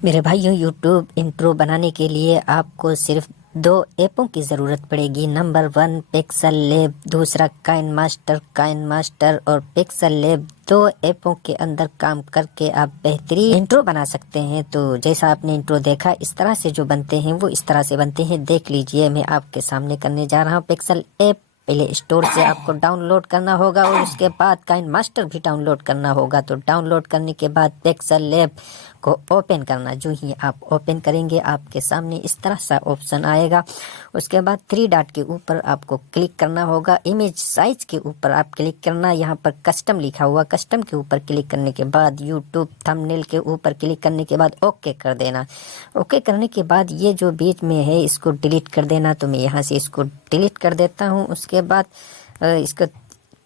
मेरे भाइयों, YouTube intro बनाने के लिए आपको सिर्फ 2 ऐपों की ज़रूरत पड़ेगी। नंबर 1 पिक्सल लैब, दूसरा काइन मास्टर और पिक्सल लैब। 2 ऐपों के अंदर काम करके आप बेहतरीन इंट्रो बना सकते हैं। तो जैसा आपने इंट्रो देखा, इस तरह से जो बनते हैं वो इस तरह से बनते हैं। देख लीजिए, मैं आपके सामने करने जा रहा हूँ पिक्सल ऐप। पहले स्टोर से आपको डाउनलोड करना होगा और उसके बाद काइन मास्टर भी डाउनलोड करना होगा। तो डाउनलोड करने के बाद पिक्सल लैब को ओपन करना। जो ही आप ओपन करेंगे, आपके सामने इस तरह सा ऑप्शन आएगा। उसके बाद 3 डॉट के ऊपर आपको क्लिक करना होगा। इमेज साइज के ऊपर आप क्लिक करना। यहाँ पर कस्टम लिखा हुआ, कस्टम के ऊपर क्लिक करने के बाद यूट्यूब थंबनेल के ऊपर क्लिक करने के बाद ओके कर देना। ओके करने के बाद ये जो बीच में है इसको डिलीट कर देना। तो मैं यहाँ से इसको डिलीट कर देता हूँ। उसके बाद इसको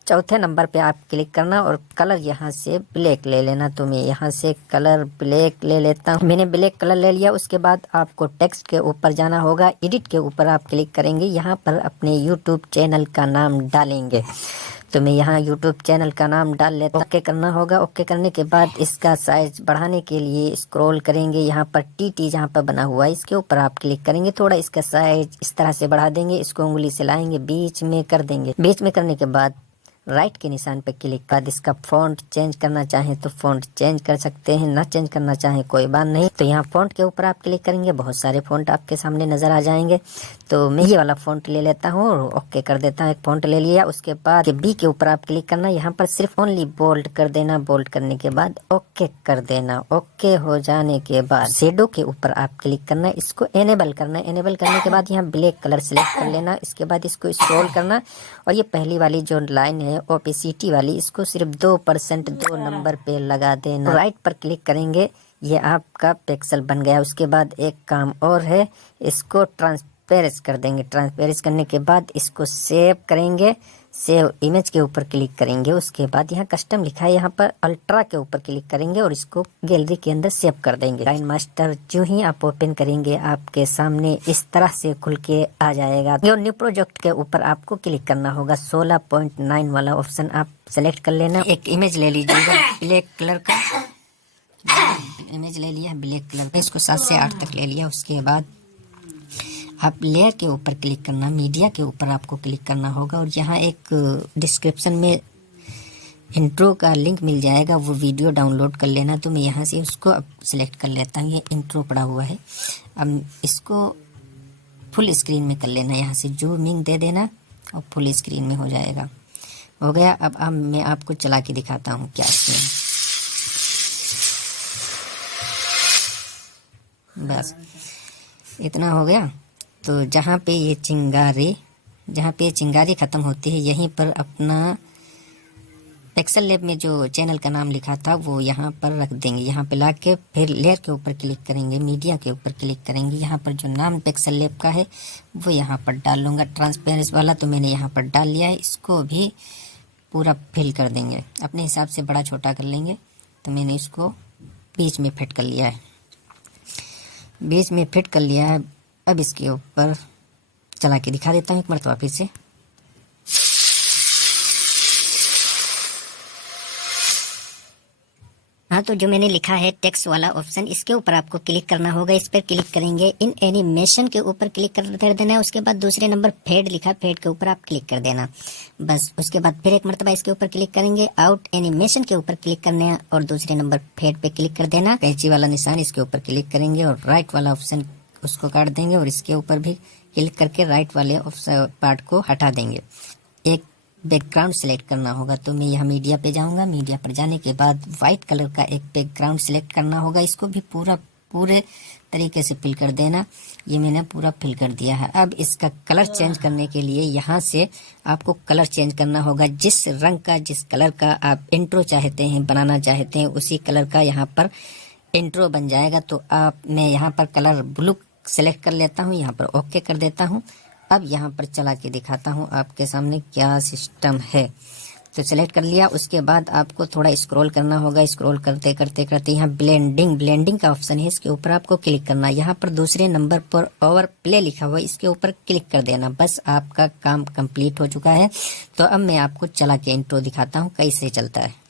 चौथे नंबर पे आप क्लिक करना और कलर यहाँ से ब्लैक ले लेना। तो मैं यहाँ से कलर ब्लैक ले लेता हूँ। मैंने ब्लैक कलर ले लिया। उसके बाद आपको टेक्स्ट के ऊपर जाना होगा। एडिट के ऊपर आप क्लिक करेंगे। यहाँ पर अपने यूट्यूब चैनल का नाम डालेंगे। तो मैं यहाँ यूट्यूब चैनल का नाम डाल लेता हूँ। ओके करना होगा। ओके करने के बाद इसका साइज बढ़ाने के लिए स्क्रॉल करेंगे। यहाँ पर टी जहाँ पर बना हुआ है इसके ऊपर आप क्लिक करेंगे। थोड़ा इसका साइज इस तरह से बढ़ा देंगे। इसको उंगली से लाएंगे, बीच में कर देंगे। बीच में करने के बाद राइट के निशान पे क्लिक कर इसका फ़ॉन्ट चेंज करना चाहें तो फ़ॉन्ट चेंज कर सकते हैं, ना चेंज करना चाहें कोई बात नहीं। तो यहाँ फ़ॉन्ट के ऊपर आप क्लिक करेंगे, बहुत सारे फ़ॉन्ट आपके सामने नज़र आ जाएंगे। तो मैं ये वाला फ़ॉन्ट ले लेता हूँ और ओके कर देता हूँ। एक फ़ॉन्ट ले लिया। उसके बाद बी के ऊपर आप क्लिक करना। यहाँ पर सिर्फ ओनली बोल्ड कर देना। बोल्ड करने के बाद ओके कर देना। ओके हो जाने के बाद शेडो के ऊपर आप क्लिक करना, इसको एनेबल करना। एनेबल करने के बाद यहाँ ब्लैक कलर सेलेक्ट कर लेना। इसके बाद इसको स्क्रॉल करना और ये पहली वाली जो लाइन है ओपेसिटी वाली, इसको सिर्फ 2% 2 नंबर पे लगा देना। राइट पर क्लिक करेंगे, ये आपका पिक्सल बन गया। उसके बाद एक काम और है, इसको ट्रांसपेरेंस कर देंगे। ट्रांसपेरेंस करने के बाद इसको सेव करेंगे। सेव इमेज के ऊपर क्लिक करेंगे। उसके बाद यहाँ कस्टम लिखा है, यहाँ पर अल्ट्रा के ऊपर क्लिक करेंगे और इसको गैलरी के अंदर सेव कर देंगे। काइन मास्टर जो ही आप ओपन करेंगे, आपके सामने इस तरह से खुल के आ जाएगा। और न्यू प्रोजेक्ट के ऊपर आपको क्लिक करना होगा। 16.9 वाला ऑप्शन आप सेलेक्ट कर लेना। एक इमेज ले लीजिएगा ब्लैक कलर का। इमेज ले लिया ब्लैक कलर का, इसको 7 से 8 तक ले लिया। उसके बाद आप लेयर के ऊपर क्लिक करना। मीडिया के ऊपर आपको क्लिक करना होगा और यहाँ एक डिस्क्रिप्शन में इंट्रो का लिंक मिल जाएगा, वो वीडियो डाउनलोड कर लेना। तो मैं यहाँ से उसको अब सिलेक्ट कर लेता हूँ। ये इंट्रो पड़ा हुआ है। अब इसको फुल स्क्रीन में कर लेना। यहाँ से जूमिंग दे देना और फुल स्क्रीन में हो जाएगा। हो गया। अब मैं आपको चला के दिखाता हूँ क्या इसमें। बस इतना हो गया। तो जहाँ पे ये चिंगारी ख़त्म होती है, यहीं पर अपना पिक्सल लैब में जो चैनल का नाम लिखा था वो यहाँ पर रख देंगे। यहाँ पे लाके फिर लेयर के ऊपर क्लिक करेंगे, मीडिया के ऊपर क्लिक करेंगे। यहाँ पर जो नाम पिक्सल लैब का है वो यहाँ पर डाल लूँगा, ट्रांसपेरेंस वाला। तो मैंने यहाँ पर डाल लिया है। इसको भी पूरा फिल कर देंगे, अपने हिसाब से बड़ा छोटा कर लेंगे। तो मैंने इसको बीच में फिट कर लिया है। बीच में फिट कर लिया है। अब इसके ऊपर चला के दिखा देता हूँ एक मरतबा फिर से। हाँ, तो जो मैंने लिखा है टेक्स्ट वाला ऑप्शन, इसके ऊपर आपको क्लिक करना होगा। इस पर क्लिक करेंगे, इन एनिमेशन के ऊपर क्लिक कर देना है। उसके बाद दूसरे नंबर फेड लिखा, फेड के ऊपर आप क्लिक कर देना। बस उसके बाद फिर एक मरतबा इसके ऊपर क्लिक करेंगे। आउट एनिमेशन के ऊपर क्लिक करना है और दूसरे नंबर फेड पे क्लिक कर देना। कैंची वाला निशान, इसके ऊपर क्लिक करेंगे और राइट वाला ऑप्शन उसको काट देंगे और इसके ऊपर भी क्लिक करके राइट वाले पार्ट को हटा देंगे। एक बैकग्राउंड सेलेक्ट करना होगा। तो मैं यहाँ मीडिया पे जाऊंगा। मीडिया पर जाने के बाद वाइट कलर का एक बैकग्राउंड सेलेक्ट करना होगा। इसको भी पूरे तरीके से फिल कर देना। ये मैंने पूरा फिल कर दिया है। अब इसका कलर चेंज करने के लिए यहाँ से आपको कलर चेंज करना होगा। जिस रंग का, जिस कलर का आप इंट्रो चाहते हैं, बनाना चाहते हैं, उसी कलर का यहाँ पर इंट्रो बन जाएगा। तो मैं यहाँ पर कलर ब्लू सेलेक्ट कर लेता हूँ। यहाँ पर ओके कर देता हूँ। अब यहाँ पर चला के दिखाता हूँ आपके सामने क्या सिस्टम है। तो सेलेक्ट कर लिया। उसके बाद आपको थोड़ा स्क्रॉल करना होगा। स्क्रॉल करते करते यहाँ ब्लेंडिंग का ऑप्शन है, इसके ऊपर आपको क्लिक करना। यहाँ पर दूसरे नंबर पर ओवर प्ले लिखा हुआ है, इसके ऊपर क्लिक कर देना। बस आपका काम कंप्लीट हो चुका है। तो अब मैं आपको चला के इंट्रो दिखाता हूँ कैसे चलता है।